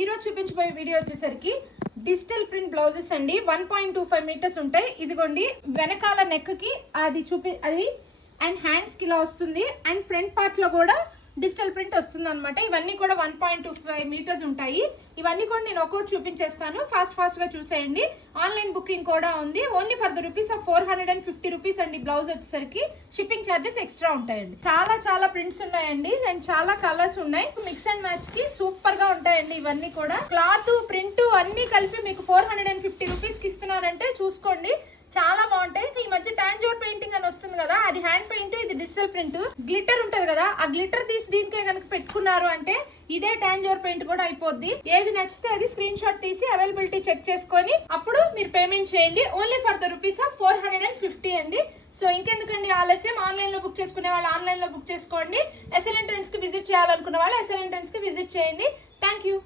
ఈ రోజు చూపించబోయే వీడియో వచ్చేసరికి డిజిటల్ ప్రింట్ బ్లౌజెస్ అండి. 1.25 మీటర్స్ ఉంటాయి. ఇదిగోండి వెనకాల నెక్ కి అది అండ్ హ్యాండ్స్ కి ఇలా వస్తుంది అండ్ ఫ్రంట్ పార్ట్ లో కూడా డిజిటల్ ప్రింట్ వస్తుంది అనమాట. ఇవన్నీ కూడా 1.25 మీటర్స్ ఉంటాయి. ఇవన్నీ కూడా నేను ఒక్కొక్కటి చూపించేస్తాను. ఫాస్ట్ గా చూసేయండి. ఆన్లైన్ బుకింగ్ కూడా ఉంది. Only for the rupees of 450 rupees అండి. బ్లౌజ్ వచ్చేసరికి షిప్పింగ్ ఛార్జెస్ ఎక్స్ట్రా ఉంటాయండి. చాలా ప్రింట్స్ ఉన్నాయండి అండ్ చాలా కలర్స్ ఉన్నాయి. మిక్స్ అండ్ మ్యాచ్ కి సూపర్ గా ఉంటాయండి. ఇవన్నీ కూడా క్లాత్ ప్రింట్ అన్ని కలిపి మీకు 450 రూపీస్ కి ఇస్తున్నారంటే చూసుకోండి. చాలా బాగుంటాయి. ఈ మధ్య టాంజోర్ పెయింటింగ్ అని వస్తుంది కదా, అది హ్యాండ్ పెయింట్, ఇది డిజిటల్ ప్రింట్. గ్లిటర్ ఉంటది కదా, ఆ గ్లిటర్ తీసి దీనికే కనుక పెట్టుకున్నారు అంటే ఇదే టాంజోర్ పెయింట్ కూడా అయిపోద్ది. ఏది నచ్చితే అది స్క్రీన్ షాట్ తీసి అవైలబిలిటీ చెక్ చేసుకొని అప్పుడు మీరు పేమెంట్ చేయండి. Only for the rupees of 450 అండి. సో ఇంకెందుకండి ఆలస్యం, ఆన్లైన్ లో బుక్ చేసుకునే వాళ్ళు ఆన్లైన్ లో బుక్ చేసుకోండి. ఎస్ఎల్ఎన్ ట్రెండ్స్ కి విజిట్ చేయాలనుకున్న వాళ్ళు ఎస్ఎల్ఎన్ ట్రెండ్స్ కి విజిట్ చేయండి. Thank you.